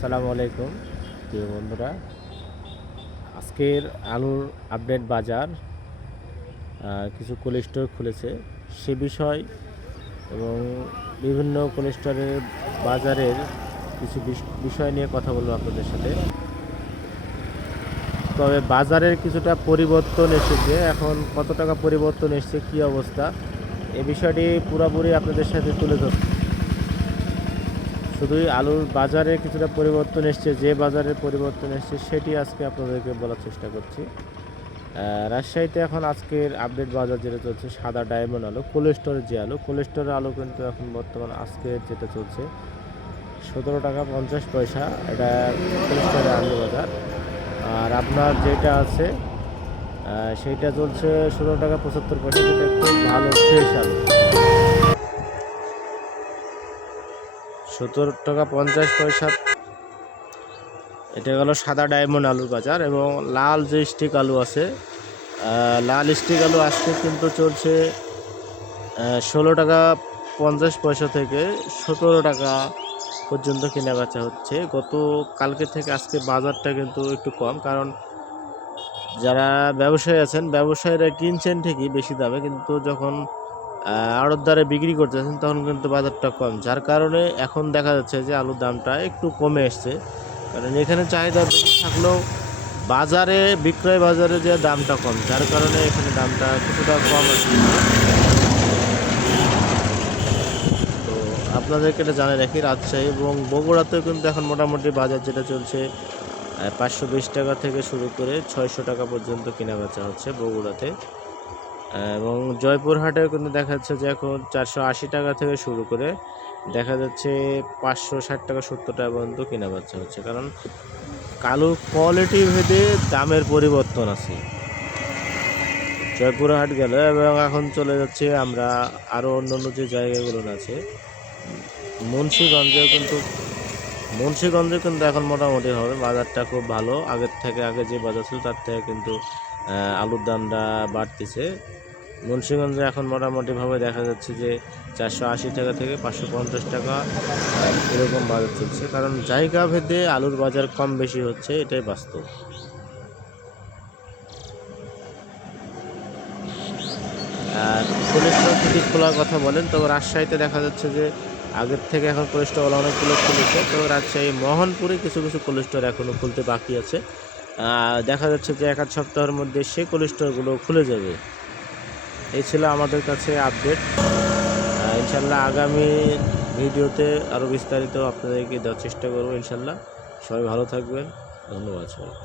আসসালামু আলাইকুম প্রিয় বন্ধুরা। আজকের আলুর আপডেট বাজার, কিছু কোল্ড স্টোর খুলেছে সে বিষয় এবং বিভিন্ন কোল্ড স্টোরের বাজারের কিছু বিষয় নিয়ে কথা বলবো আপনাদের সাথে। তবে বাজারের কিছুটা পরিবর্তন এসেছে, এখন কত টাকা পরিবর্তন এসেছে, কী অবস্থা, এ বিষয়টি পুরোপুরি আপনাদের সাথে তুলে ধরব। শুধুই আলুর বাজারে কিছুটা পরিবর্তন এসছে, যে বাজারের পরিবর্তন এসছে সেটি আজকে আপনাদেরকে বলার চেষ্টা করছি। রাজশাহীতে এখন আজকের আপডেট বাজার যেটা চলছে, সাদা ডায়মন্ড আলু, কোল্ড স্টোরের যে আলু, কোল্ড স্টোরের আলু কিন্তু এখন বর্তমান আজকে যেটা চলছে 17 টাকা 50 পয়সা, এটা কোল্ড স্টোরের আলু বাজার। আর আপনার যেটা আছে সেইটা চলছে 16 টাকা 75 পয়সা, যেটা খুব ভালো ফ্রেশ আলু। 17 টাকা 50 পয়সা, এটা গেল সাদা ডায়মন্ড আলুর বাজার। এবং লাল যে স্টিক আলু আছে, লাল স্টিক আলু আজকে কিন্তু চলছে 16 টাকা 50 পয়সা থেকে 17 টাকা পর্যন্ত কেনা বেচা হচ্ছে। গত কালকে থেকে আজকে বাজারটা কিন্তু একটু কম, কারণ যারা ব্যবসায়ী আছেন, ব্যবসায়ীরা কিনছেন ঠিকই বেশি দামে, কিন্তু যখন আড়তদারে বিক্রি করতেছেন তখন কিন্তু বাজারটা কম, যার কারণে এখন দেখা যাচ্ছে যে আলুর দামটা একটু কমে এসছে। কারণ এখানে চাহিদা বেশি থাকলেও বাজারে, বিক্রয় বাজারে যে দামটা কম, যার কারণে এখানে দামটা কিছুটা কম আছে। তো আপনাদেরকে এটা জানিয়ে রাখি, রাজশাহী এবং বগুড়াতেও কিন্তু এখন মোটামুটি বাজার যেটা চলছে 520 টাকা থেকে শুরু করে 600 টাকা পর্যন্ত কেনা বেচা হচ্ছে বগুড়াতে। এবং জয়পুরহাটেও কিন্তু দেখা যাচ্ছে যে এখন 480 টাকা থেকে শুরু করে দেখা যাচ্ছে 560 টাকা 70 টাকা পর্যন্ত কেনা বেচা হচ্ছে। কারণ আলুর কোয়ালিটি ভেদে দামের পরিবর্তন আছে। জয়পুরহাট গেল এবং এখন চলে যাচ্ছে আমরা আরও অন্য যে জায়গাগুলো আছে, মুন্সিগঞ্জেও কিন্তু এখন মোটামুটি হবে বাজারটা খুব ভালো। আগের থেকে, আগে যে বাজার ছিল তার থেকে কিন্তু আলুর দামটা বাড়তেছে। মুন্সিগঞ্জে এখন মোটামুটিভাবে দেখা যাচ্ছে যে 480 টাকা থেকে 550 টাকা এরকম বাজার চলছে। কারণ জায়গা ভেদে আলুর বাজার কম বেশি হচ্ছে, এটাই বাস্তব। আর কোল্ড স্টোর যদি খোলার কথা বলেন, তবে রাজশাহীতে দেখা যাচ্ছে যে আগের থেকে এখন কোল্ড স্টোর অনেকগুলো খুলেছে। তবে রাজশাহী মোহনপুরে কিছু কিছু কোল্ড স্টোর এখনও খুলতে বাকি আছে। দেখা যাচ্ছে যে 1-8 সপ্তাহের মধ্যে সেই কোল্ড স্টোরগুলো খুলে যাবে। এই ছিল আমাদের কাছে আপডেট। ইনশাল্লাহ আগামী ভিডিওতে আরও বিস্তারিত আপনাদেরকে দেওয়ার চেষ্টা করবো ইনশাল্লাহ। সবাই ভালো থাকবেন, ধন্যবাদ সবাই।